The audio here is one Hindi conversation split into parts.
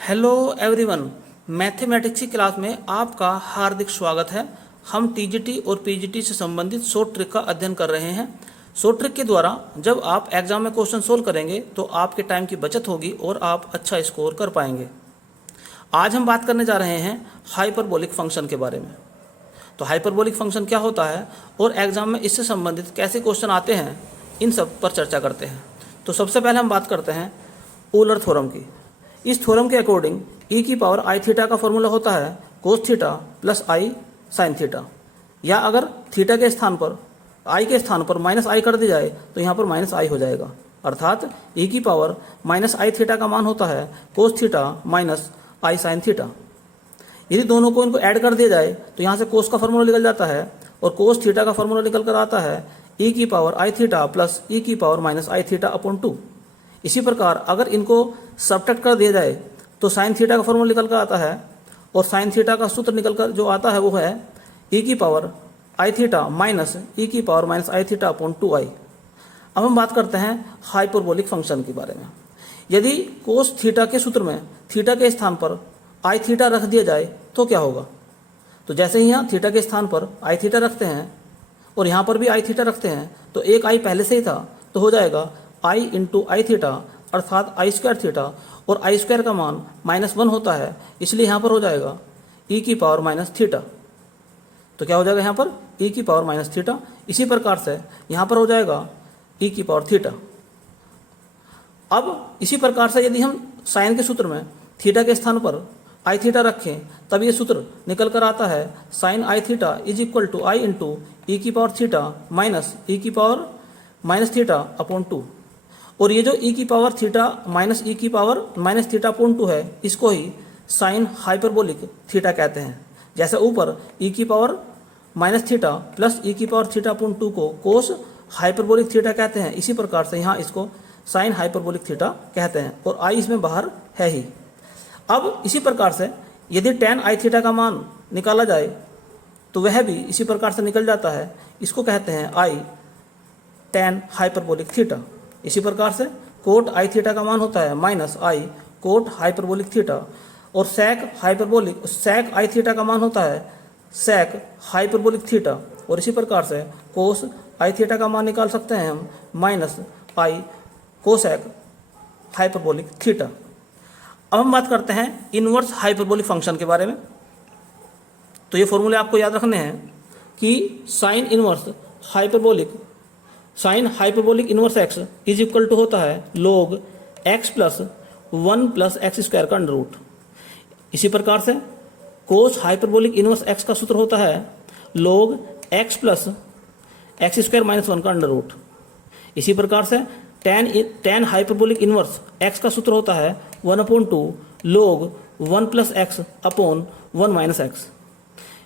हेलो एवरीवन, मैथमेटिक्स की क्लास में आपका हार्दिक स्वागत है। हम टीजीटी और पीजीटी से संबंधित शॉर्ट ट्रिक का अध्ययन कर रहे हैं। शॉर्ट ट्रिक के द्वारा जब आप एग्जाम में क्वेश्चन सोल्व करेंगे तो आपके टाइम की बचत होगी और आप अच्छा स्कोर कर पाएंगे। आज हम बात करने जा रहे हैं हाइपरबोलिक फंक्शन के बारे में। तो हाइपरबोलिक फंक्शन क्या होता है और एग्जाम में इससे संबंधित कैसे क्वेश्चन आते हैं, इन सब पर चर्चा करते हैं। तो सबसे पहले हम बात करते हैं यूलर थ्योरम की। इस थ्योरम के अकॉर्डिंग e की पावर आई थीटा का फॉर्मूला होता है कोस थीटा प्लस आई साइन थीटा, या अगर थीटा के स्थान पर आई के स्थान पर माइनस आई कर दी जाए तो यहाँ पर माइनस आई हो जाएगा। अर्थात e की पावर माइनस आई थीटा का मान होता है cos theta minus i sine theta. यदि दोनों को इनको ऐड कर दिया जाए तो यहाँ से कोस का फॉर्मूला निकल जाता है और कोस थीटा का फॉर्मूला निकल कर आता है e की पावर आई थीटा प्लस e की पावर माइनस आई थीटा अपॉन 2। इसी प्रकार अगर इनको सब्ट्रैक्ट कर दिया जाए तो साइन थीटा का फॉर्मूला निकल कर आता है और साइन थीटा का सूत्र निकल कर जो आता है वो है e की पावर आई थीटा माइनस e की पावर माइनस आई थीटा अपॉन 2i। अब हम बात करते हैं हाइपरबोलिक फंक्शन के बारे में। यदि कोस थीटा के सूत्र में थीटा के स्थान पर आई थीटा रख दिया जाए तो क्या होगा। तो जैसे ही यहाँ थीटा के स्थान पर आई थीटा रखते हैं और यहाँ पर भी आई थीटा रखते हैं तो एक आई पहले से ही था तो हो जाएगा आई इंटू आई थीटा अर्थात आई स्क्वायर थीटा, और आई स्क्वायर का मान -1 होता है इसलिए यहाँ पर हो जाएगा e की पावर माइनस थीटा। तो क्या हो जाएगा यहाँ पर e की पावर माइनस थीटा। इसी प्रकार से यहाँ पर हो जाएगा e की पावर थीटा। अब इसी प्रकार से यदि हम साइन के सूत्र में थीटा के स्थान पर आई थीटा रखें तब ये सूत्र निकल कर आता है sine i theta is equal to i into e की पावर थीटा माइनस ई की पावर माइनस थीटा अपॉन 2। और ये जो e की पावर थीटा माइनस ई की पावर माइनस थीटा अपॉन 2 है इसको ही साइन हाइपरबोलिक थीटा कहते हैं। जैसे ऊपर e की पावर माइनस थीटा प्लस ई की पावर थीटा अपॉन 2 को कोस हाइपरबोलिक थीटा कहते हैं, इसी प्रकार से यहाँ इसको साइन हाइपरबोलिक थीटा कहते हैं और आई इसमें बाहर है ही। अब इसी प्रकार से यदि tan आई थीटा का मान निकाला जाए तो वह भी इसी प्रकार से निकल जाता है, इसको कहते हैं आई tan हाइपरबोलिक थीटा। इसी प्रकार से कोट आई थीटा का मान होता है minus I quote hyperbolic theta, और sec आई थीटा का मान होता है sec हाइपरबोलिक थीटा, और इसी प्रकार से कोस आई थीटा का मान निकाल सकते हैं हम माइनस आई कोसेक हाइपरबोलिक थीटा। अब हम बात करते हैं इनवर्स हाइपरबोलिक फंक्शन के बारे में। तो ये फॉर्मूले आपको याद रखने हैं कि sine hyperbolic inverse x is equal to होता है log x plus 1 plus x square का अंडर रूट। इसी प्रकार से कोस हाइपरबोलिक इनवर्स x का सूत्र होता है log x plus x square minus 1 का अंडर रूट। इसी प्रकार से tan हाइपरबोलिक इनवर्स x का सूत्र होता है 1/2 log 1 plus x upon 1 minus x.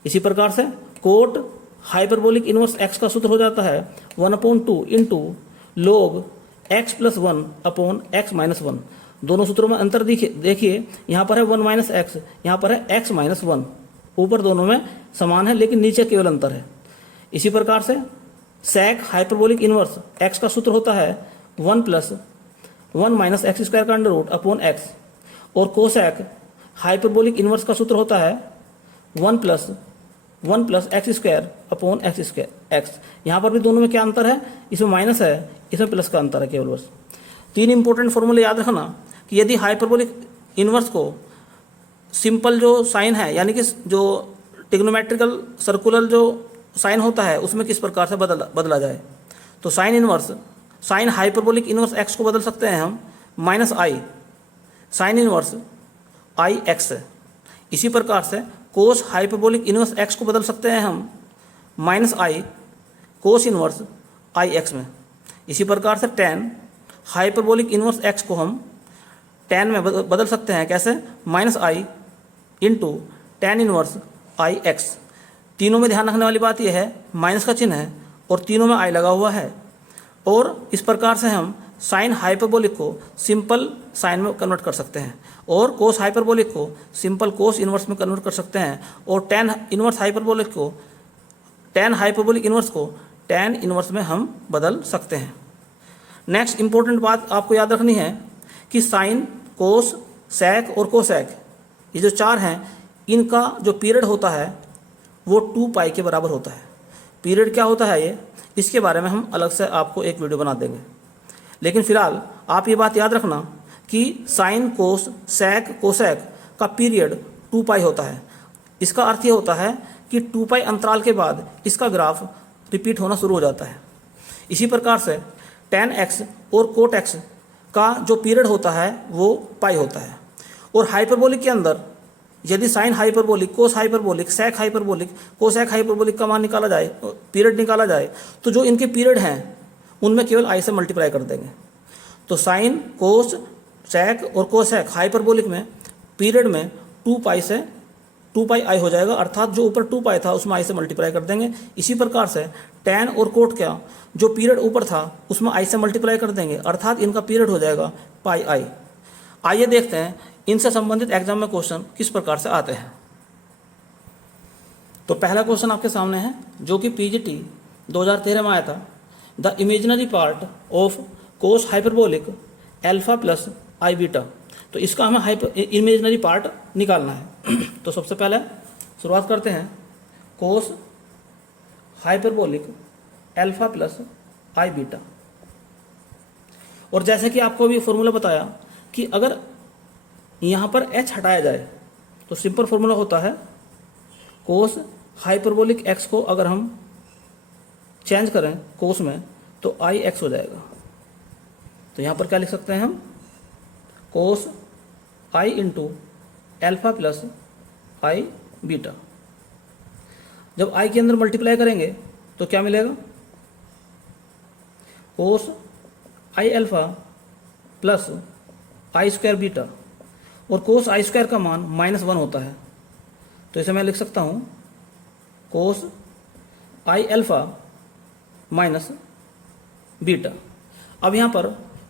इसी प्रकार से कोट हाइपरबोलिक इनवर्स x का सूत्र हो जाता है 1/2 into log x plus 1 upon x minus 1। दोनों सूत्रों में अंतर देखिए, यहाँ पर है 1 माइनस एक्स, यहाँ पर है x माइनस 1। ऊपर दोनों में समान है लेकिन नीचे केवल अंतर है। इसी प्रकार से sec हाइपरबोलिक इनवर्स x का सूत्र होता है 1 प्लस 1 माइनस एक्स स्क्वायर का अंडर रूट अपॉन x, और कोसेक हाइपरबोलिक इनवर्स का सूत्र होता है 1 plus x square upon x square x. यहाँ पर भी दोनों में क्या अंतर है, इसमें माइनस है, इसमें प्लस का अंतर है केवल बस। 3 इंपॉर्टेंट फॉर्मूले याद रखना कि यदि हाइपरबोलिक इनवर्स को सिंपल जो साइन है यानी कि जो ट्रिग्नोमेट्रिकल सर्कुलर जो साइन होता है उसमें किस प्रकार से बदला जाए। तो साइन हाइपरबोलिक इनवर्स एक्स को बदल सकते हैं हम minus i sine inverse i x. इसी प्रकार से कोस हाइपरबोलिक इनवर्स एक्स को बदल सकते हैं हम minus I cos inverse i x में। इसी प्रकार से tan हाइपरबोलिक इनवर्स एक्स को हम tan में बदल सकते हैं, कैसे, minus I into tan inverse i x. तीनों में ध्यान रखने वाली बात यह है माइनस का चिन्ह है और तीनों में आई लगा हुआ है, और इस प्रकार से हम साइन हाइपरबोलिक को सिंपल साइन में कन्वर्ट कर सकते हैं और कोस हाइपरबोलिक को सिंपल कोस इनवर्स में कन्वर्ट कर सकते हैं, और tan हाइपरबोलिक इनवर्स को tan इनवर्स में हम बदल सकते हैं। नेक्स्ट इंपॉर्टेंट बात आपको याद रखनी है कि साइन कोस sec और cosec, ये जो चार हैं, इनका जो पीरियड होता है वो 2 पाई के बराबर होता है। पीरियड क्या होता है ये, इसके बारे में हम अलग से आपको एक वीडियो बना देंगे। लेकिन फिलहाल आप ये बात याद रखना कि साइन कोस सेक कोसेक का पीरियड 2 पाई होता है। इसका अर्थ ये होता है कि 2 पाई अंतराल के बाद इसका ग्राफ रिपीट होना शुरू हो जाता है। इसी प्रकार से tan x और कोट x का जो पीरियड होता है वो पाई होता है। और हाइपरबोलिक के अंदर यदि sine hyperbolic, cos hyperbolic, sec hyperbolic, cosec hyperbolic का मान निकाला जाए, पीरियड निकाला जाए, तो जो इनके पीरियड हैं उनमें केवल आई से मल्टीप्लाई कर देंगे। तो साइन, कोस, सेक और कोसेक हाइपरबोलिक में पीरियड में 2 पाई से 2 पाई आई हो जाएगा, अर्थात जो ऊपर 2 पाई था उसमें आई से मल्टीप्लाई कर देंगे। इसी प्रकार से टैन और कोट का जो पीरियड ऊपर था उसमें आई से मल्टीप्लाई कर देंगे, अर्थात इनका पीरियड हो जाएगा पाई आई। आइए देखते हैं इनसे संबंधित एग्जाम में क्वेश्चन किस प्रकार से आते हैं। तो पहला क्वेश्चन आपके सामने है जो कि पीजीटी 2013 में आया था। The imaginary part of cos hyperbolic alpha plus i beta. तो इसका हमें इमेजिनरी पार्ट निकालना है। तो सबसे पहले शुरुआत करते हैं cos hyperbolic alpha plus i beta. और जैसे कि आपको भी फॉर्मूला बताया कि अगर यहाँ पर h हटाया जाए तो सिंपल फॉर्मूला होता है कोस हाइपरबोलिक x को अगर हम चेंज करें कोस में तो आई एक्स हो जाएगा। तो यहाँ पर क्या लिख सकते हैं हम, cos i into alpha plus i beta. जब आई के अंदर मल्टीप्लाई करेंगे तो क्या मिलेगा, cos i alpha plus i square beta. और कोस आई स्क्वायर का मान -1 होता है, तो इसे मैं लिख सकता हूँ कोस आई एल्फा माइनस बीटा। अब यहाँ पर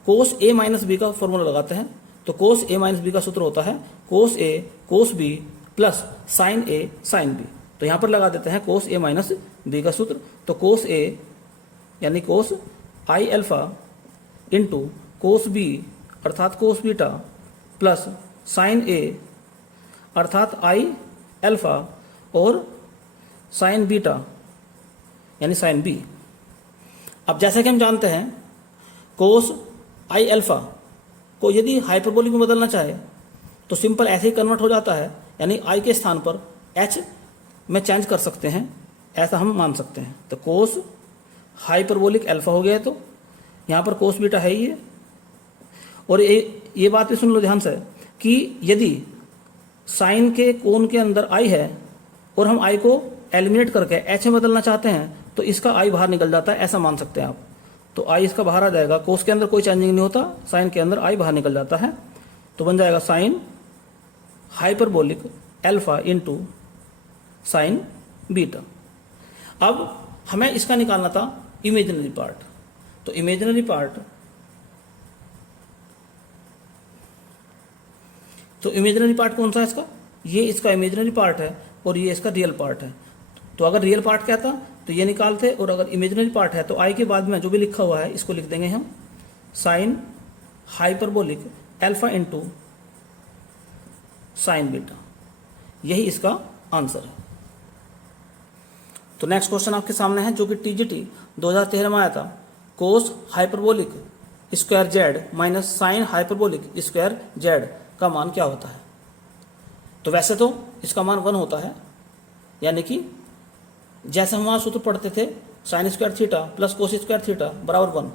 कोस ए माइनस बी का फॉर्मूला लगाते हैं। तो कोस ए माइनस बी का सूत्र होता है कोस ए कोस बी प्लस साइन ए साइन बी। तो यहाँ पर लगा देते हैं कोस ए माइनस बी का सूत्र। तो कोस ए यानी cos i alpha into cos B अर्थात cos beta plus sine A अर्थात आई एल्फा और साइन बीटा यानी साइन बी। अब जैसा कि हम जानते हैं कोस आई एल्फा को यदि हाइपरबोलिक में बदलना चाहे तो सिंपल ऐसे ही कन्वर्ट हो जाता है, यानी आई के स्थान पर एच में चेंज कर सकते हैं, ऐसा हम मान सकते हैं। तो कोस हाइपरबोलिक एल्फा हो गया, तो यहाँ पर कोस बीटा है ही है। और ये बात भी सुन लो ध्यान से कि यदि साइन के कोण के अंदर आई है और हम आई को एलिमिनेट करके एच में बदलना चाहते हैं तो इसका आई बाहर निकल जाता है, ऐसा मान सकते हैं आप। तो आई इसका बाहर आ जाएगा, कोस के अंदर कोई चेंजिंग नहीं होता, साइन के अंदर आई बाहर निकल जाता है। तो बन जाएगा sine hyperbolic alpha into sine beta. अब हमें इसका निकालना था इमेजिनरी पार्ट। तो इमेजिनरी पार्ट, तो इमेजिनरी पार्ट कौन सा है इसका, ये इसका इमेजिनरी पार्ट है और ये इसका रियल पार्ट है। तो अगर रियल पार्ट क्या था तो ये निकालते, और अगर इमेजिनरी पार्ट है तो आई के बाद में जो भी लिखा हुआ है इसको लिख देंगे हम sine hyperbolic alpha into sine beta. यही इसका आंसर है। तो नेक्स्ट क्वेश्चन आपके सामने है जो कि टीजीटी 2013 में आया था। Cos hyperbolic square z minus sine hyperbolic square z का मान क्या होता है। तो वैसे तो इसका मान 1 होता है, यानी कि जैसे हम वहाँ सूत्र पढ़ते थे sign square theta plus cos square theta बराबर 1,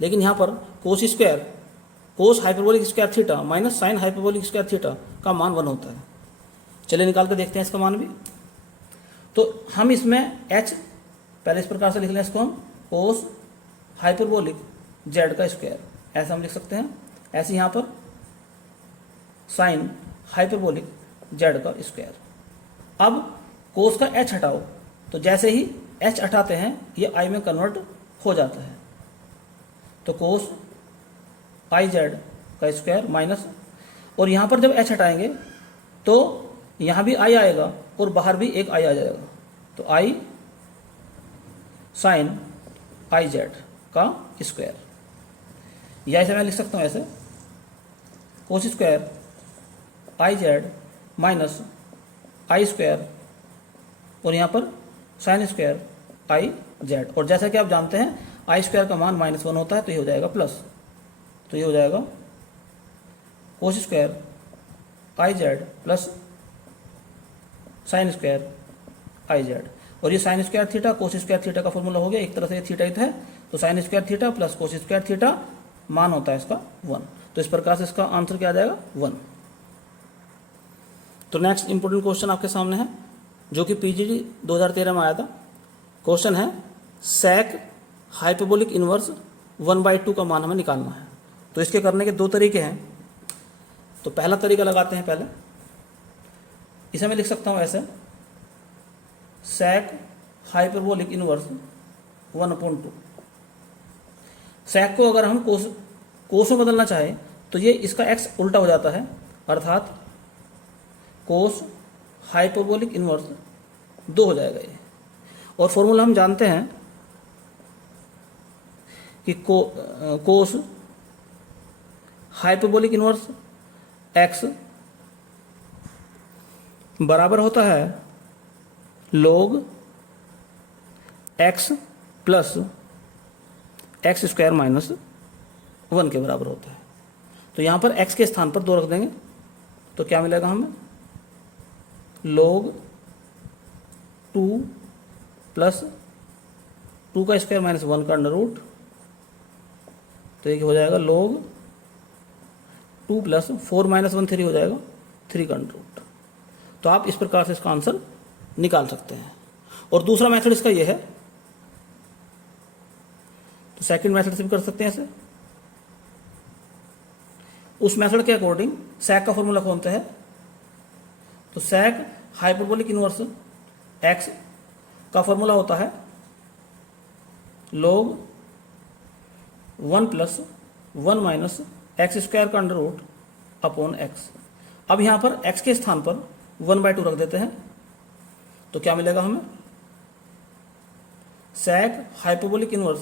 लेकिन यहाँ पर कोस स्क्वायर कोस hyperbolic square theta minus sine hyperbolic square theta का मान 1 होता है। चलिए निकाल कर देखते हैं इसका मान भी। तो हम इसमें h पहले इस प्रकार से लिख लें, इसको हम कोस हाइपरबोलिक जेड का स्क्वायर ऐसा हम लिख सकते हैं। ऐसे यहाँ पर साइन हाइपरबोलिक जेड का स्क्वायर। अब कोस का h हटाओ, तो जैसे ही h हटाते हैं ये i में कन्वर्ट हो जाता है। तो कोस आई जेड का स्क्वायर माइनस, और यहाँ पर जब h हटाएंगे तो यहाँ भी i आएगा और बाहर भी एक i आ जाएगा। तो i साइन आई जेड का स्क्वायर, या ऐसे मैं लिख सकता हूँ ऐसे cos square I Z minus i square और यहाँ पर साइन स्क्वायर आई जेड। और जैसा कि आप जानते हैं आई स्क्वायर का मान -1 होता है, तो ये हो जाएगा प्लस, तो ये हो जाएगा cos square I Z plus sine square I Z. और ये sign square theta cos square theta का फॉर्मूला हो गया, एक तरह से ये थीटा ही है, तो sign square theta plus cos square theta मान होता है इसका 1। तो इस प्रकार से इसका आंसर क्या आ जाएगा 1। तो नेक्स्ट इंपॉर्टेंट क्वेश्चन आपके सामने है जो कि पीजीडी 2013 में आया था। क्वेश्चन है सेक हाइपरबोलिक इनवर्स 1/2 का मान हमें निकालना है। तो इसके करने के दो तरीके हैं। तो पहला तरीका लगाते हैं पहले, इसे मैं लिख सकता हूं ऐसे, सेक हाइपरबोलिक इनवर्स 1/2। सेक को अगर हम कोस में बदलना चाहें तो ये इसका एक्स उल्टा हो जाता है, अर्थात कोस हाइपरबोलिक इनवर्स 2 हो जाएगा ये। और फॉर्मूला हम जानते हैं कि कोस हाइपरबोलिक इनवर्स एक्स बराबर होता है log x plus x square minus 1 के बराबर होता है। तो यहाँ पर x के स्थान पर 2 रख देंगे तो क्या मिलेगा हमें, log 2 प्लस 2 का स्क्वायर माइनस 1 का अंडर रूट, तो ये हो जाएगा log 2 प्लस 4 माइनस 1 3 हो जाएगा 3 का अंडर रूट। तो आप इस प्रकार से इसका आंसर निकाल सकते हैं। और दूसरा मेथड इसका ये है, तो सेकंड मेथड से भी कर सकते हैं ऐसे। उस मेथड के अकॉर्डिंग सेक का फॉर्मूला खोलते हैं, तो सेक हाइपरबोलिक इनवर्स एक्स का फॉर्मूला होता है log 1 plus 1 minus x square का अंडर रूट अपॉन एक्स। अब यहाँ पर x के स्थान पर 1/2 रख देते हैं तो क्या मिलेगा हमें, sec hyperbolic inverse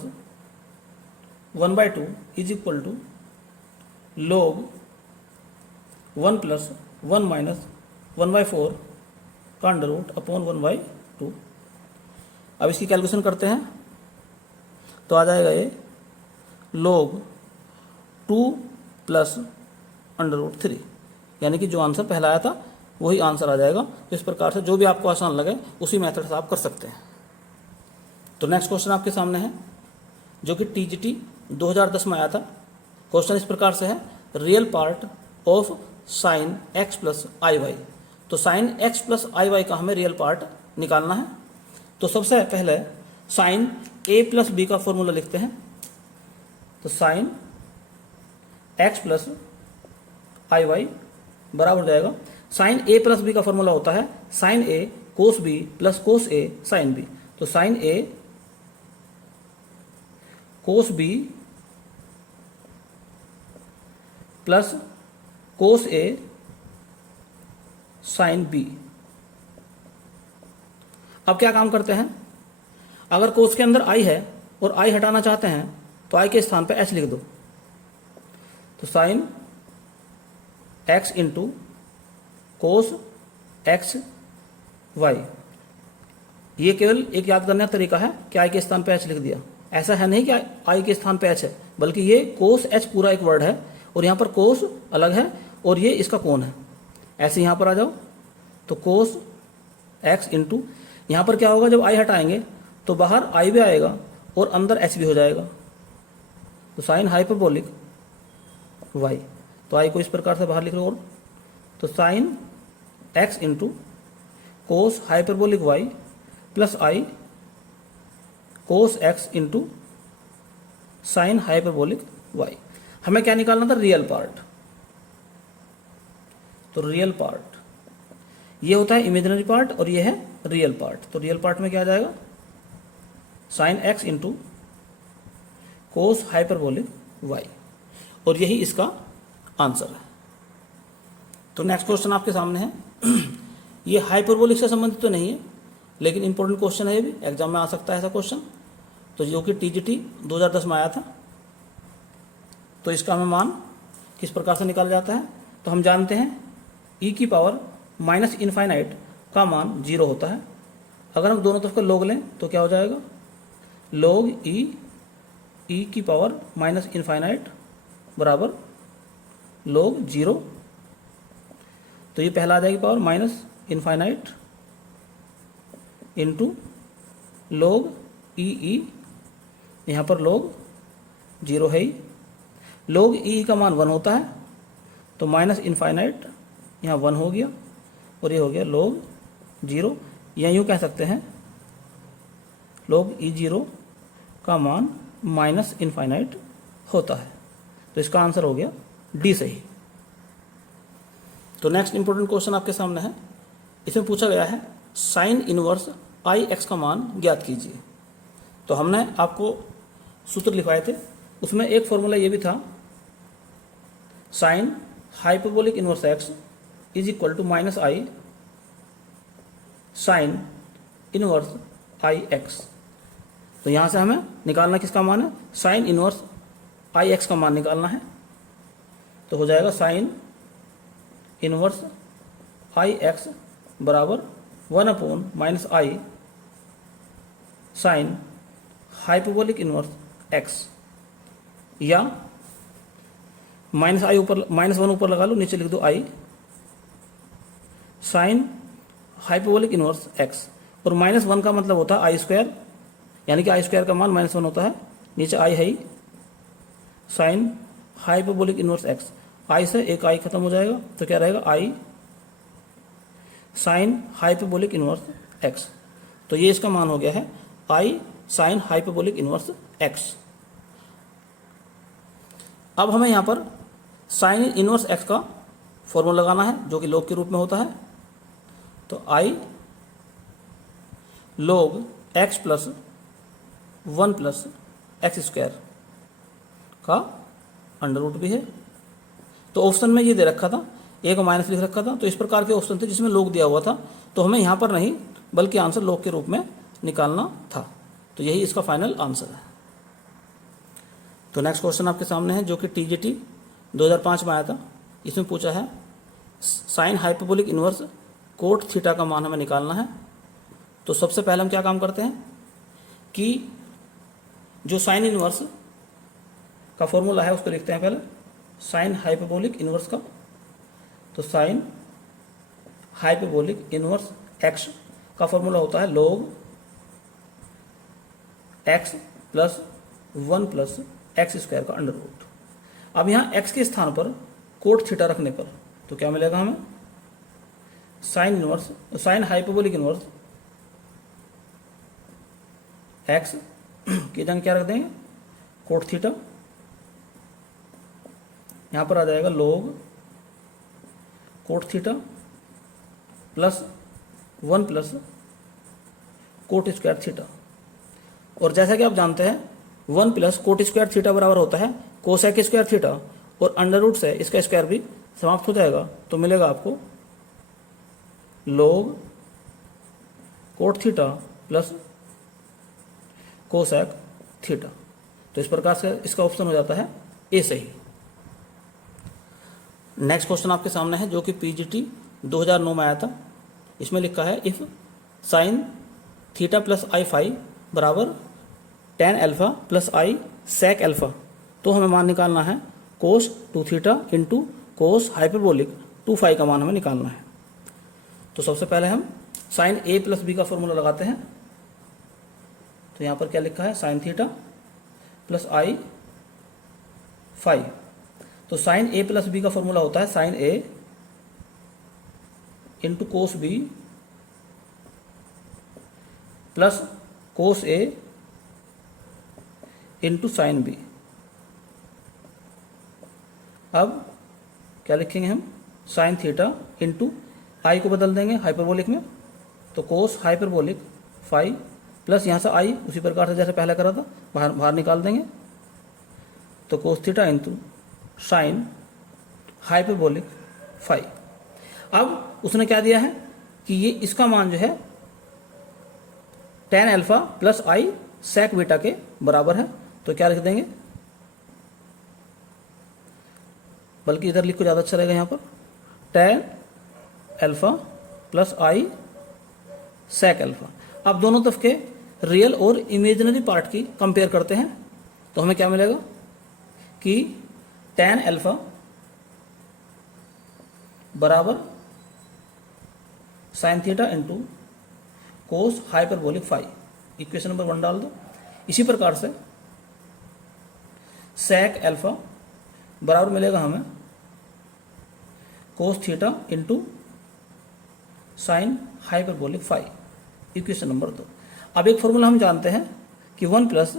1/2 is equal to log 1 plus 1 minus 1/4 का अंडर रूट अपॉन 1/2। अब इसकी कैलकुलेशन करते हैं तो आ जाएगा ये log 2 प्लस अंडर रूट 3, यानी कि जो आंसर पहला आया था वही आंसर आ जाएगा। तो इस प्रकार से जो भी आपको आसान लगे उसी मेथड से आप कर सकते हैं। तो नेक्स्ट क्वेश्चन आपके सामने है जो कि टीजीटी 2010 में आया था। क्वेश्चन इस प्रकार से है, real part of sine x plus i y. तो sine x plus i y का हमें रियल पार्ट निकालना है। तो सबसे पहले साइन ए प्लस बी का फॉर्मूला लिखते हैं। तो sine x plus i y बराबर हो जाएगा, साइन ए प्लस बी का फॉर्मूला होता है sine a cos b plus cos a sine b. तो sine a cos b plus cos a sine B. अब क्या काम करते हैं, अगर कोस के अंदर आई है और आई हटाना चाहते हैं तो आई के स्थान पे एच लिख दो। तो sine x into cos x y, ये केवल एक याद करने का तरीका है कि आई के स्थान पे एच लिख दिया। ऐसा है नहीं कि आई के स्थान पे एच है, बल्कि ये कोस एच पूरा एक वर्ड है और यहाँ पर कोस अलग है और ये इसका कोण है। ऐसे यहाँ पर आ जाओ तो कोस एक्स इंटू, यहाँ पर क्या होगा, जब आई हटाएंगे तो बाहर आई भी आएगा और अंदर एच भी हो जाएगा। तो साइन हाइपरबोलिक वाई, तो आई को इस प्रकार से बाहर लिख लो। और तो sine x into cos hyperbolic y plus i cos x into sine hyperbolic y. हमें क्या निकालना था, रियल पार्ट। तो रियल पार्ट ये होता है इमेजिनरी पार्ट और ये है रियल पार्ट। तो रियल पार्ट में क्या आ जाएगा, sine x into cos hyperbolic y, और यही इसका आंसर है। तो नेक्स्ट क्वेश्चन आपके सामने है ये हाइपरबोलिक से संबंधित तो नहीं है लेकिन इंपॉर्टेंट क्वेश्चन है, ये भी एग्जाम में आ सकता है ऐसा क्वेश्चन। तो जो कि टीजीटी 2010 में आया था। तो इसका हमें मान किस प्रकार से निकाला जाता है, तो हम जानते हैं ई की पावर माइनस इनफाइनाइट का मान 0 होता है। अगर हम दोनों तरफ का log लें तो क्या हो जाएगा, log ई की पावर माइनस इनफाइनाइट बराबर log 0। तो ये पहला आ जाएगी power minus infinite into log ई, यहाँ पर log 0 है ही, log ई का मान 1 होता है तो माइनस इनफाइनाइट यहाँ 1 हो गया और ये हो गया log 0, या यूँ कह सकते हैं log ई 0 का मान माइनस इनफाइनाइट होता है। तो इसका आंसर हो गया डी सही। तो नेक्स्ट इंपॉर्टेंट क्वेश्चन आपके सामने है, इसमें पूछा गया है साइन इनवर्स आई एक्स का मान ज्ञात कीजिए। तो हमने आपको सूत्र लिखवाए थे, उसमें एक फॉर्मूला ये भी था, sine hyperbolic inverse x is equal to minus i sine inverse i x. तो यहाँ से हमें निकालना किसका मान है, साइन इनवर्स आई एक्स का मान निकालना है। तो हो जाएगा साइन इनवर्स आई एक्स बराबर 1/-माइनस आई साइन हाइपरबोलिक इनवर्स एक्स, या माइनस आई ऊपर माइनस 1 ऊपर लगा लो, नीचे लिख दो आई साइन हाइपरबोलिक इनवर्स एक्स। और माइनस 1 का मतलब होता है आई स्क्वायर, यानी कि आई स्क्वायर का मान -1 होता है, नीचे आई है ही, साइन हाइपरबोलिक इनवर्स एक्स। आई से एक आई खत्म हो जाएगा तो क्या रहेगा, आई साइन हाइपरबोलिक इनवर्स एक्स। तो ये इसका मान हो गया है आई साइन हाइपरबोलिक इनवर्स एक्स। अब हमें यहाँ पर साइन इनवर्स एक्स का फॉर्मूला लगाना है जो कि log के रूप में होता है। तो आई log x plus 1 plus x square का अंडर रूट भी है। तो ऑप्शन में ये दे रखा था, एक माइनस लिख रखा था, तो इस प्रकार के ऑप्शन थे जिसमें log दिया हुआ था, तो हमें यहाँ पर नहीं बल्कि आंसर log के रूप में निकालना था। तो यही इसका फाइनल आंसर है। तो नेक्स्ट क्वेश्चन आपके सामने है जो कि टीजीटी 2005 में आया था। इसमें पूछा है sign hyperbolic inverse cot theta का मान हमें निकालना है। तो सबसे पहले हम क्या काम करते हैं कि जो साइन इनवर्स का फॉर्मूला है उसको लिखते हैं पहले, साइन हाइपरबोलिक इनवर्स का। तो साइन हाइपरबोलिक इनवर्स एक्स का फॉर्मूला होता है log x plus 1 plus x square का अंडर रूट। अब यहाँ x के स्थान पर कोट थीटा रखने पर तो क्या मिलेगा हमें, sine inverse sine hyperbolic inverse x की जगह क्या रख देंगे, कोट थीटा। यहाँ पर आ जाएगा log cot theta plus 1 plus coat square theta. और जैसा कि आप जानते हैं 1 प्लस कोट स्क्वायर थीटा बराबर होता है कोसेक स्क्वायर थीटा, और अंडर रूट से इसका स्क्वायर भी समाप्त हो जाएगा, तो मिलेगा आपको log cot theta plus cosec theta. तो इस प्रकार से इसका ऑप्शन हो जाता है ए सही। नेक्स्ट क्वेश्चन आपके सामने है जो कि पीजीटी 2009 में आया था। इसमें लिखा है if sine theta plus i phi बराबर tan alpha plus i sec alpha, तो हमें मान निकालना है cos 2 theta into cos hyperbolic 2 phi का मान हमें निकालना है। तो सबसे पहले हम साइन ए प्लस बी का फॉर्मूला लगाते हैं। तो यहाँ पर क्या लिखा है, sine theta plus i phi. तो साइन ए प्लस बी का फॉर्मूला होता है sine a into cos b plus cos A into sine B. अब क्या लिखेंगे हम, साइन थीटा इंटू आई को बदल देंगे हाइपरबोलिक में, तो कोस हाइपरबोलिक फाई प्लस यहाँ से आई उसी प्रकार से जैसे पहले करा था बाहर निकाल देंगे, तो cos theta into sine hyperbolic phi. अब उसने क्या दिया है कि ये इसका मान जो है tan alpha plus i sec beta के बराबर है, तो क्या लिख देंगे, बल्कि इधर लिखो ज़्यादा अच्छा रहेगा, यहाँ पर tan alpha plus i sec alpha. अब दोनों तरफ के रियल और इमेजिनरी पार्ट की कंपेयर करते हैं तो हमें क्या मिलेगा कि tan अल्फा बराबर sine theta into cos hyperbolic phi, equation number 1 डाल दो। इसी प्रकार से सेक अल्फा बराबर मिलेगा हमें cos theta into sine hyperbolic phi, equation number 2। अब एक फॉर्मूला हम जानते हैं कि 1 प्लस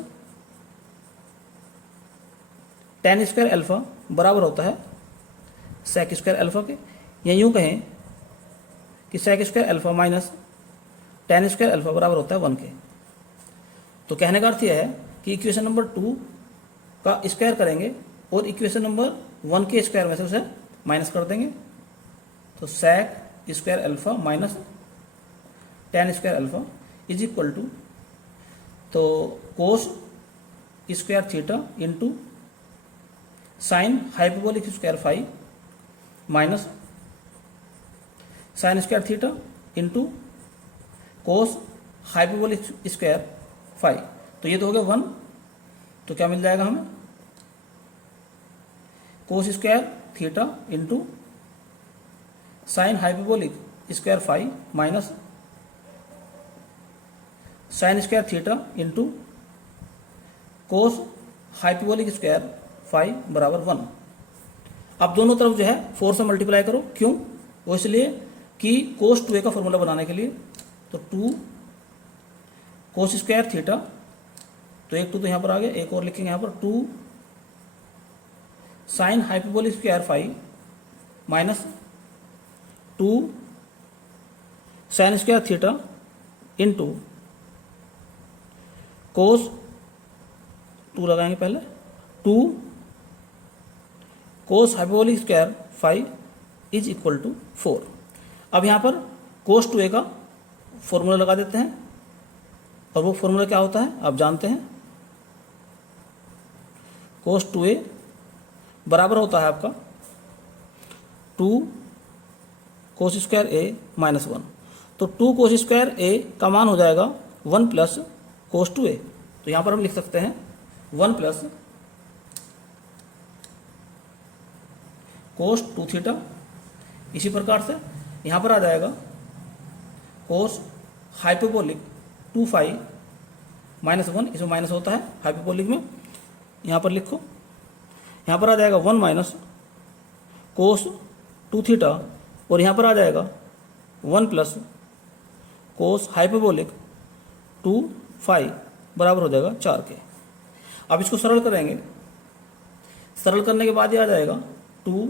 tan स्क्वायर अल्फा बराबर होता है सेक स्क्वायर अल्फा के, या यूं कहें कि sec square alpha minus tan square alpha बराबर होता है 1 के। तो कहने का अर्थ यह है कि इक्वेशन नंबर 2 का स्क्वायर करेंगे और इक्वेशन नंबर 1 के स्क्वायर में से उसे माइनस कर देंगे, तो sec square alpha minus tan square alpha is equal to, तो cos square theta into sine hyperbolic square phi minus sine square theta into cos hyperbolic square phi. तो ये तो हो गया 1, तो क्या मिल जाएगा हमें cos square theta into sine hyperbolic square phi minus sine square theta into cos hyperbolic square phi बराबर 1। अब दोनों तरफ जो है 4 से मल्टीप्लाई करो, क्यों? वो इसलिए कि कोस 2a का फॉर्मूला बनाने के लिए। तो 2 कोस स्क्वायर थीटा, तो एक 2 तो यहाँ पर आ गया, एक और लिखेंगे यहाँ पर 2 sine hyperbolic square phi minus 2 sine square theta into cos 2 लगाएंगे पहले 2 cos hyperbolic square phi is equal to 4। अब यहाँ पर कोस 2a का फॉर्मूला लगा देते हैं, और वो फॉर्मूला क्या होता है आप जानते हैं, कोस 2a बराबर होता है आपका 2 कोस स्क्वायर a माइनस 1। तो 2 कोस स्क्वायर a का मान हो जाएगा 1 प्लस कोस 2a। तो यहाँ पर हम लिख सकते हैं 1 प्लस कोस 2 थीटा। इसी प्रकार से यहाँ पर आ जाएगा कोस हाइपरबोलिक 2 फाई माइनस 1, इसमें माइनस होता है हाइपरबोलिक में, यहाँ पर लिखो। यहाँ पर आ जाएगा 1 माइनस कोस 2 थीटा, और यहाँ पर आ जाएगा 1 प्लस कोस हाइपरबोलिक 2 फाई बराबर हो जाएगा 4 के। अब इसको सरल करेंगे, सरल करने के बाद ये आ जाएगा 2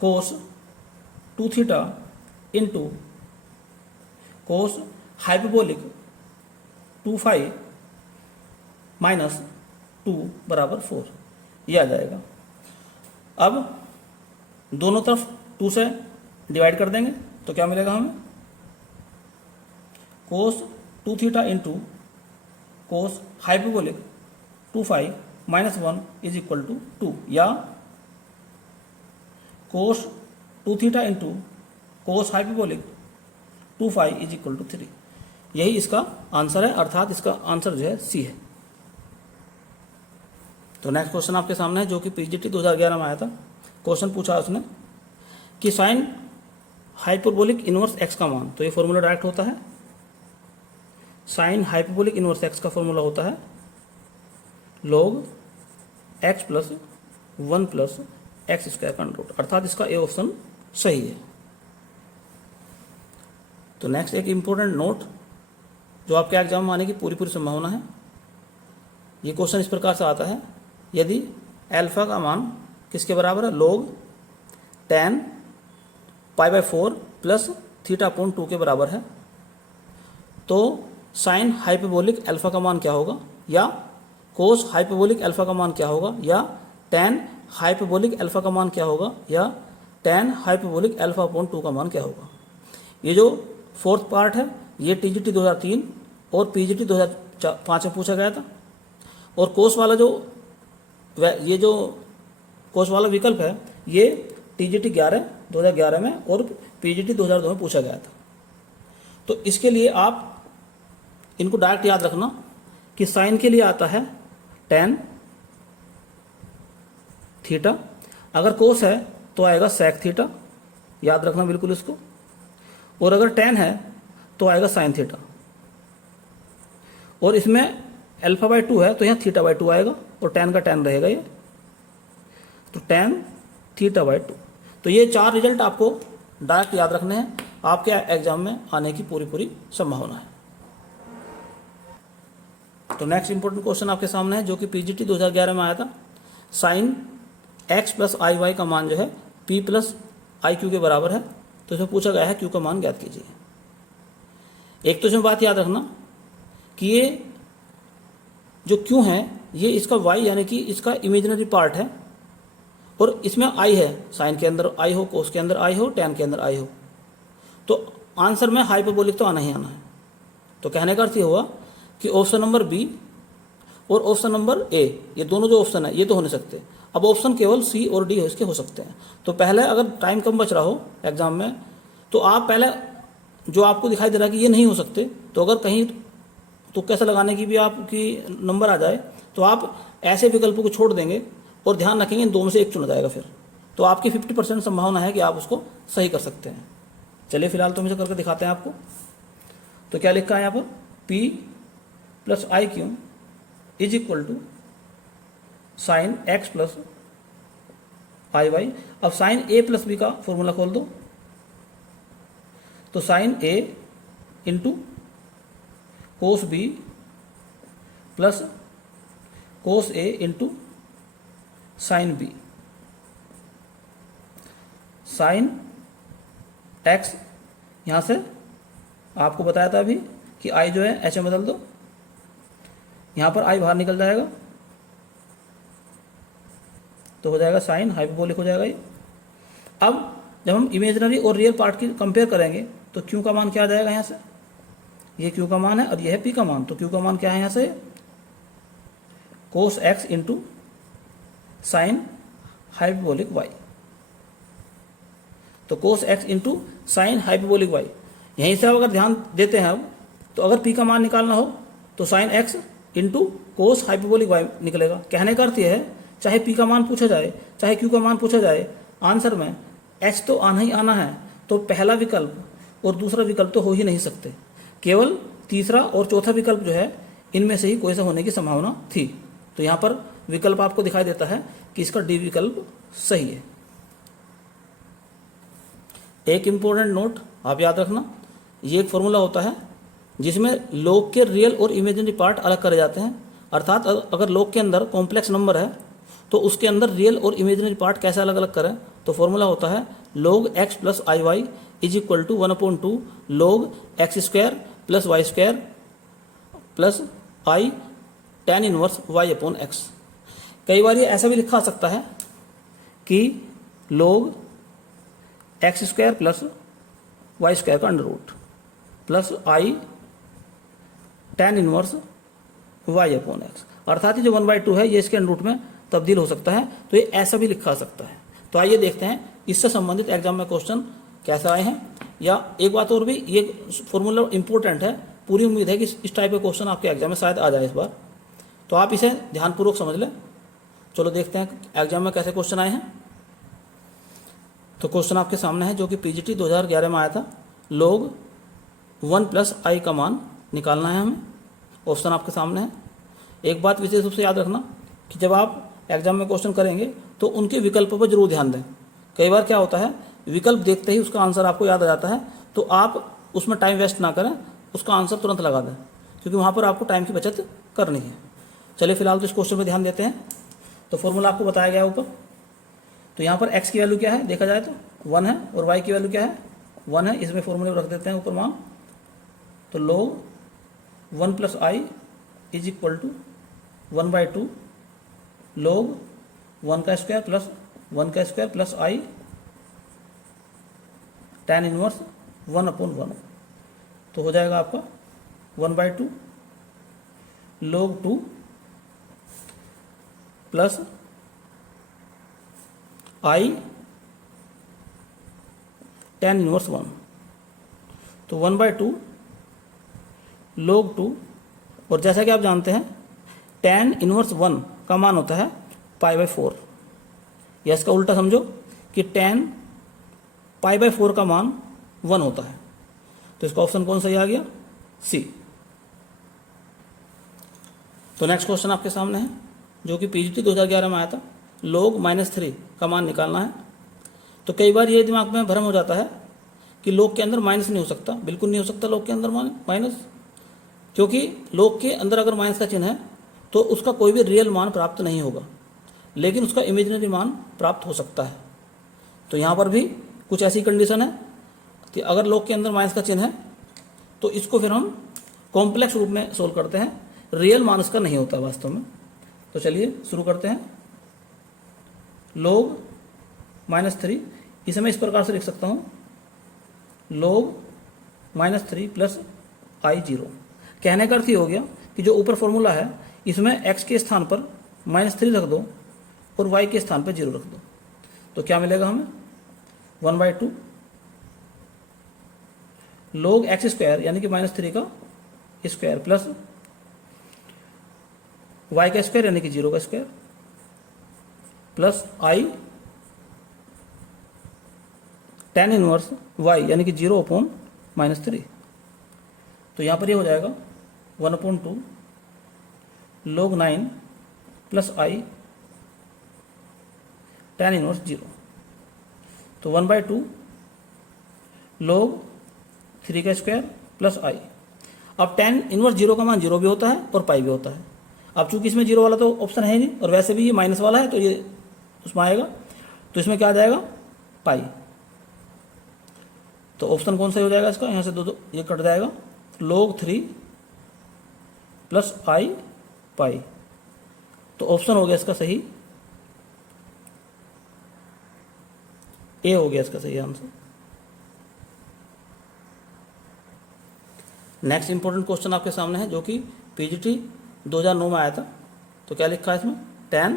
cos 2 theta into cos hyperbolic 2 phi minus 2 बराबर 4, ये आ जाएगा। अब दोनों तरफ 2 से डिवाइड कर देंगे तो क्या मिलेगा हमें, cos 2 theta into cos hyperbolic 2 phi minus 1 is equal to 2, या cos 2 theta into cos hyperbolic 2 phi is equal to 3। यही इसका आंसर है, अर्थात इसका आंसर जो है सी है। तो नेक्स्ट क्वेश्चन आपके सामने है, जो कि पीजीटी 2011 में आया था। क्वेश्चन पूछा उसने कि साइन हाइपरबोलिक इनवर्स एक्स का मान, तो ये फॉर्मूला डायरेक्ट होता है, साइन हाइपरबोलिक इनवर्स एक्स का फॉर्मूला होता है log x plus 1 plus x square का अंडर रूट, अर्थात इसका ए ऑप्शन सही है। तो नेक्स्ट एक इंपॉर्टेंट नोट जो आपके एग्जाम में आने की पूरी पूरी संभावना है। ये क्वेश्चन इस प्रकार से आता है, यदि अल्फा का मान किसके बराबर है, log tan π/4 plus theta upon 2 के बराबर है, तो साइन हाइपरबोलिक अल्फा का मान क्या होगा, या कोस हाइपरबोलिक अल्फा का मान क्या होगा, या tan हाइपरबोलिक अल्फा का मान क्या होगा, या tan हाइपरबोलिक अल्फा अपॉन 2 का मान क्या होगा। ये जो फोर्थ पार्ट है ये टीजीटी 2003 और पीजीटी 2005 में पूछा गया था। और कोस वाला जो ये जो कोस वाला विकल्प है ये TGT 2011 में और PGT 2002 में पूछा गया था। तो इसके लिए आप इनको डायरेक्ट याद रखना कि साइन के लिए आता है tan थीटा, अगर कोस है तो आएगा sec थीटा, याद रखना बिल्कुल इसको, और अगर tan है तो आएगा sin थीटा, और इसमें α/2 है तो यहाँ θ/2 आएगा और tan का tan रहेगा ये, तो tan θ/2। तो ये 4 रिजल्ट आपको डायरेक्ट याद रखने हैं, आपके एग्जाम में आने की पूरी संभावना है। तो नेक्स्ट इंपॉर्टेंट क्वेश्चन आपके सामने है जो कि PGT 2011 में आया था। Sign x plus i y का मान जो है p प्लस आई क्यू के बराबर है, तो इसमें पूछा गया है q का मान ज्ञात कीजिए। एक तो इसमें बात याद रखना कि ये जो q है ये इसका y यानी कि इसका इमेजिनरी पार्ट है, और इसमें i है, साइन के अंदर i हो, कोस के अंदर i हो, tan के अंदर i हो, तो आंसर में हाइपरबोलिक तो आना ही आना है। तो कहने का अर्थ ये हुआ कि ऑप्शन नंबर बी और ऑप्शन नंबर ए, ये दोनों जो ऑप्शन है ये तो हो नहीं सकते। अब ऑप्शन केवल सी और डी इसके हो सकते हैं। तो पहले अगर टाइम कम बच रहा हो एग्जाम में, तो आप पहले जो आपको दिखाई दे रहा है कि ये नहीं हो सकते, तो अगर कहीं तो कैसे लगाने की भी आपकी नंबर आ जाए, तो आप ऐसे विकल्पों को छोड़ देंगे और ध्यान रखेंगे इन दो में से एक चुना जाएगा, फिर तो आपकी 50% संभावना है कि आप उसको सही कर सकते हैं। चलिए फिलहाल तो मुझे करके दिखाते हैं आपको। तो क्या लिखा है यहाँ पर, P plus i q is equal to sine x plus i y. अब साइन a प्लस बी का फॉर्मूला खोल दो, तो sine a into cos b plus cos a into sine b। Sine x यहाँ से आपको बताया था अभी कि i जो है h में बदल दो, यहाँ पर i बाहर निकल जाएगा तो हो जाएगा साइन हाइपरबोलिक हो जाएगा ये। अब जब हम इमेजिनरी और रियल पार्ट की कंपेयर करेंगे तो q का मान क्या आ जाएगा, यहाँ से ये q का मान है और ये है p का मान, तो q का मान क्या है यहाँ से कोस x into sine hyperbolic y। तो कोस x into sine hyperbolic y, यहीं से अगर ध्यान देते हैं अब, तो अगर p का मान निकालना हो तो sine x into cos hyperbolic y निकलेगा। कहने का अर्थ यह है चाहे p का मान पूछा जाए चाहे q का मान पूछा जाए, आंसर में h तो आना ही आना है। तो पहला विकल्प और दूसरा विकल्प तो हो ही नहीं सकते, केवल तीसरा और चौथा विकल्प जो है इनमें से ही कोई सा होने की संभावना थी। तो यहाँ पर विकल्प आपको दिखाई देता है कि इसका डी विकल्प सही है। एक इंपॉर्टेंट नोट आप याद रखना, ये एक फॉर्मूला होता है जिसमें लॉग के रियल और इमेजिनरी पार्ट अलग करे जाते हैं। अर्थात अगर लॉग के अंदर कॉम्प्लेक्स नंबर है तो उसके अंदर रियल और इमेजिनरी पार्ट कैसे अलग अलग करें, तो फॉर्मूला होता है log x plus i y is equal to 1/2 log x square plus y square plus i tan inverse y upon x। कई बार ये ऐसा भी लिखा सकता है कि log x square plus y square का under root plus i tan inverse y upon x, अर्थात ये जो 1/2 है ये इसके अंडर रूट में तब्दील हो सकता है। तो ये ऐसा भी लिखा सकता है। तो आइए देखते हैं इससे संबंधित एग्जाम में क्वेश्चन कैसे आए हैं। या एक बात और भी, ये फॉर्मूला इंपॉर्टेंट है, पूरी उम्मीद है कि इस टाइप के क्वेश्चन आपके एग्जाम में शायद आ जाए इस बार, तो आप इसे ध्यानपूर्वक समझ लें। चलो देखते हैं एग्जाम में कैसे क्वेश्चन आए हैं। तो क्वेश्चन आपके सामने है जो कि PGT 2011 में आया था। log 1 प्लस आई का मान निकालना है हमें। ऑप्शन आपके सामने है। एक बात विशेष रूप से याद रखना कि जब आप एग्जाम में क्वेश्चन करेंगे तो उनके विकल्पों पर जरूर ध्यान दें। कई बार क्या होता है, विकल्प देखते ही उसका आंसर आपको याद आ जाता है, तो आप उसमें टाइम वेस्ट ना करें, उसका आंसर तुरंत लगा दें, क्योंकि वहाँ पर आपको टाइम की बचत करनी है। चलिए फिलहाल तो इस क्वेश्चन पर ध्यान देते हैं। तो फॉर्मूला आपको बताया गया है ऊपर। तो यहाँ पर x की वैल्यू क्या है देखा जाए तो 1 है, और y की वैल्यू क्या है 1 है। इसमें फॉर्मूले रख देते हैं ऊपर मान। तो log 1 plus i is equal to 1/2 log 1 का स्क्वायर प्लस 1 का square plus i tan inverse 1/1। तो हो जाएगा आपका 1/2 log 2 plus i tan inverse 1। तो 1/2 log 2, और जैसा कि आप जानते हैं tan इनवर्स 1 का मान होता है π/4, या इसका उल्टा समझो कि tan π/4 का मान 1 होता है। तो इसका ऑप्शन कौन सही आ गया? सी। तो नेक्स्ट क्वेश्चन आपके सामने है जो कि पीजीटी 2011 में आया था, log -3 का मान निकालना है। तो कई बार ये दिमाग में भ्रम हो जाता है कि log के अंदर माइनस नहीं हो सकता, बिल्कुल नहीं हो सकता log के अंदर माइनस, क्योंकि log के अंदर अगर माइनस का चिन्ह है तो उसका कोई भी रियल मान प्राप्त नहीं होगा, लेकिन उसका इमेजिनरी मान प्राप्त हो सकता है। तो यहाँ पर भी कुछ ऐसी कंडीशन है कि अगर log के अंदर माइनस का चिन्ह है तो इसको फिर हम कॉम्प्लेक्स रूप में सोल्व करते हैं, रियल मान उसका नहीं होता वास्तव में। तो चलिए शुरू करते हैं। log -3, इसे मैं इस प्रकार से लिख सकता हूँ, log -3 प्लस I0। कहने का अर्थ ये हो गया कि जो ऊपर फॉर्मूला है इसमें x के स्थान पर -3 रख दो और y के स्थान पर 0 रख दो, तो क्या मिलेगा हमें? 1/2 log x² यानी कि -3 का स्क्वायर प्लस y का स्क्वायर यानी कि 0 का square plus I tan inverse y यानी कि 0/-3। तो यहाँ पर ये हो जाएगा 1/2 log 9 plus I tan inverse 0। तो 1/2 log 3 का स्क्वायर प्लस I। अब tan इनवर्स 0 का मान 0 भी होता है और पाई भी होता है। अब चूंकि इसमें 0 वाला तो ऑप्शन है नहीं और वैसे भी ये माइनस वाला है तो ये उसमें आएगा, तो इसमें क्या आ जाएगा? पाई। तो ऑप्शन कौन सा हो जाएगा इसका? यहाँ से दो ये कट जाएगा, log 3 प्लस I पाई। तो ऑप्शन हो गया इसका सही, ए हो गया इसका सही आंसर। नेक्स्ट इंपॉर्टेंट क्वेश्चन आपके सामने है जो कि पीजीटी 2009 में आया था। तो क्या लिखा है इसमें? tan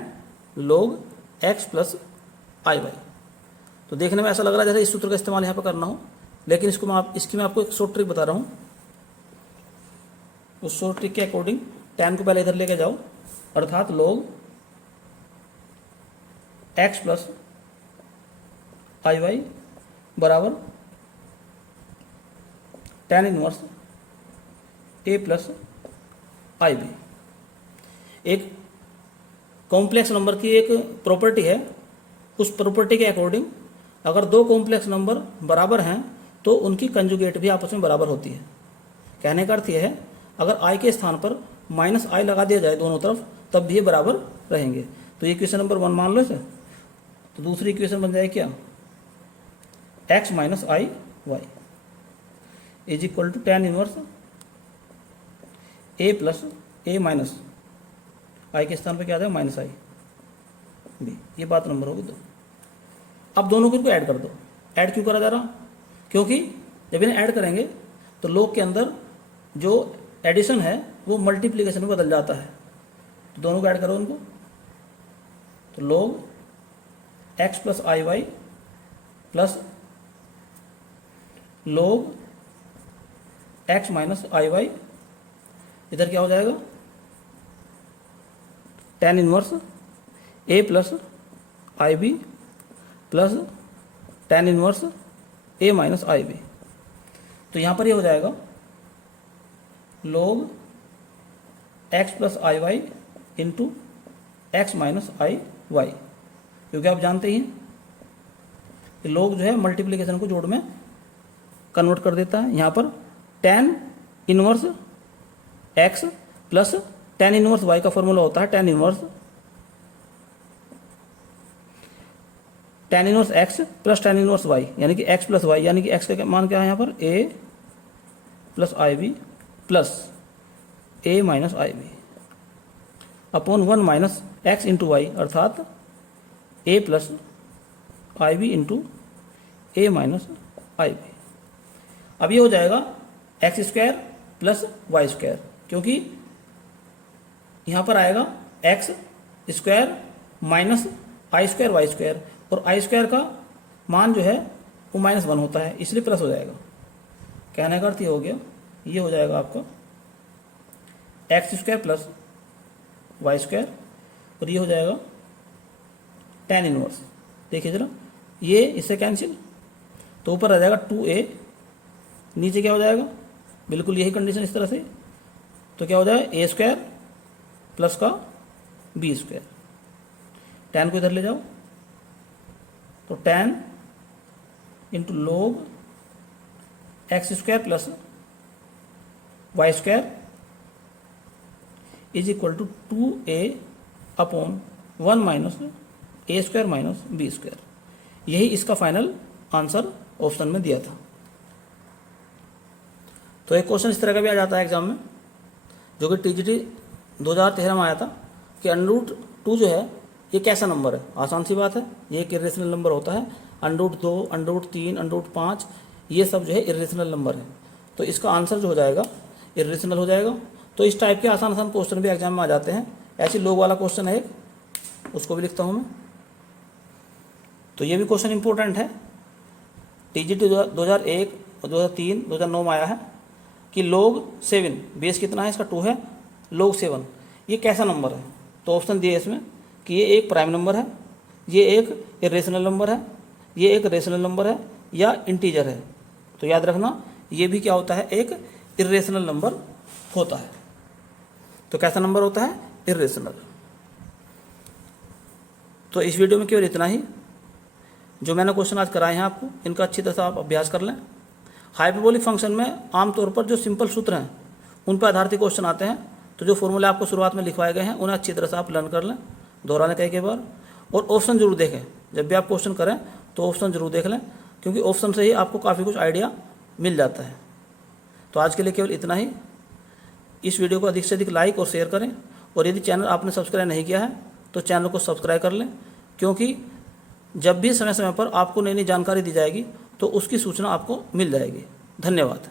log x plus IY। तो देखने में ऐसा लग रहा है जैसे इस सूत्र का इस्तेमाल यहाँ पर करना हो, लेकिन इसकी मैं आपको एक शॉर्ट ट्रिक बता रहा हूँ। उस शॉर्ट ट्रिक के अकॉर्डिंग tan को पहले इधर लेके जाओ, अर्थात log x प्लस IY बराबर tan inverse a plus IB। एक कॉम्प्लेक्स नंबर की एक प्रॉपर्टी है, उस प्रॉपर्टी के अकॉर्डिंग अगर दो कॉम्प्लेक्स नंबर बराबर हैं तो उनकी कंजुगेट भी आपस में बराबर होती है। कहने का अर्थ यह है अगर I के स्थान पर -I लगा दिया जाए दोनों तरफ तब भी ये बराबर रहेंगे। तो ये इक्वेशन नंबर 1 मान लो इसे। तो दूसरी इक्वेशन बन जाए क्या? x minus I y is equal to tan inverse a plus a minus I के स्थान पर क्या आ जाए? -I b। ये बात नंबर होगी 2। अब दोनों को ऐड कर दो। ऐड क्यों करा जा रहा? क्योंकि जब इन्हें ऐड करेंगे तो log के अंदर जो एडिशन है वो मल्टीप्लिकेशन में बदल जाता है। तो दोनों को ऐड करो उनको। तो log x plus IY plus log x minus IY, इधर क्या हो जाएगा? tan inverse a plus IB plus tan inverse a minus IB। तो यहाँ पर ये हो जाएगा log x plus IY into x minus IY, क्योंकि आप जानते ही कि log जो है मल्टीप्लिकेशन को जोड़ में कन्वर्ट कर देता है। यहाँ पर tan inverse x plus tan inverse y का फॉर्मूला होता है tan inverse x plus tan inverse y यानी कि x प्लस y, यानी कि x का मान क्या है यहाँ पर? a plus IB plus a minus IB upon 1 minus x into y, अर्थात a plus IB into a minus IB। अब ये हो जाएगा x square plus y square, क्योंकि यहाँ पर आएगा x square minus i square y square, और आई स्क्वायर का मान जो है वो -1 होता है, इसलिए प्लस हो जाएगा। कहने का अर्थ ये हो गया, ये हो जाएगा आपका x² प्लस y² और ये हो जाएगा tan इनवर्स। देखिए जरा, ये इससे कैंसिल, तो ऊपर आ जाएगा 2a, नीचे क्या हो जाएगा, बिल्कुल यही कंडीशन इस तरह से, तो क्या हो जाएगा a² प्लस का b²। tan को इधर ले जाओ, तो tan into log x² plus y² is equal to 2a upon 1 minus a² minus b²। यही इसका फाइनल आंसर ऑप्शन में दिया था। तो एक क्वेश्चन इस तरह का भी आ जाता है एग्जाम में, जो कि TGT 2013 में आया था कि √2 जो है ये कैसा नंबर है। आसान सी बात है, ये एक इरेशनल नंबर होता है। √2, √3, √5 ये सब जो है इरेशनल नंबर है, तो इसका आंसर जो हो जाएगा इरेशनल हो जाएगा। तो इस टाइप के आसान आसान क्वेश्चन भी एग्जाम में आ जाते हैं। ऐसे लोग वाला क्वेश्चन है एक, उसको भी लिखता हूँ मैं। तो ये भी क्वेश्चन इंपॉर्टेंट है, TGT 2001, 2003, 2009 में आया है कि log 7 बेस कितना है, इसका 2 है, log 7 ये कैसा नंबर है। तो ऑप्शन दिए इसमें कि ये एक प्राइम नंबर है, ये एक इरेशनल नंबर है, ये एक रेशनल नंबर है या इंटीजर है। तो याद रखना ये भी क्या होता है, एक इरेशनल नंबर होता है। तो कैसा नंबर होता है, इरेशनल। तो इस वीडियो में केवल इतना ही। जो मैंने क्वेश्चन आज कराए हैं आपको, इनका अच्छी तरह से आप अभ्यास कर लें। हाइपरबोलिक फंक्शन में आमतौर पर जो सिंपल सूत्र हैं उन पर आधारित क्वेश्चन आते हैं, तो जो फॉर्मूले आपको शुरुआत में लिखवाए गए हैं उन्हें अच्छी तरह से आप लर्न कर लें, दोहराने कई बार। और ऑप्शन जरूर देखें, जब भी आप क्वेश्चन करें तो ऑप्शन जरूर देख लें, क्योंकि ऑप्शन से ही आपको काफ़ी कुछ आइडिया मिल जाता है। तो आज के लिए केवल इतना ही। इस वीडियो को अधिक से अधिक लाइक और शेयर करें, और यदि चैनल आपने सब्सक्राइब नहीं किया है तो चैनल को सब्सक्राइब कर लें, क्योंकि जब भी समय समय पर आपको नई नई जानकारी दी जाएगी तो उसकी सूचना आपको मिल जाएगी। धन्यवाद।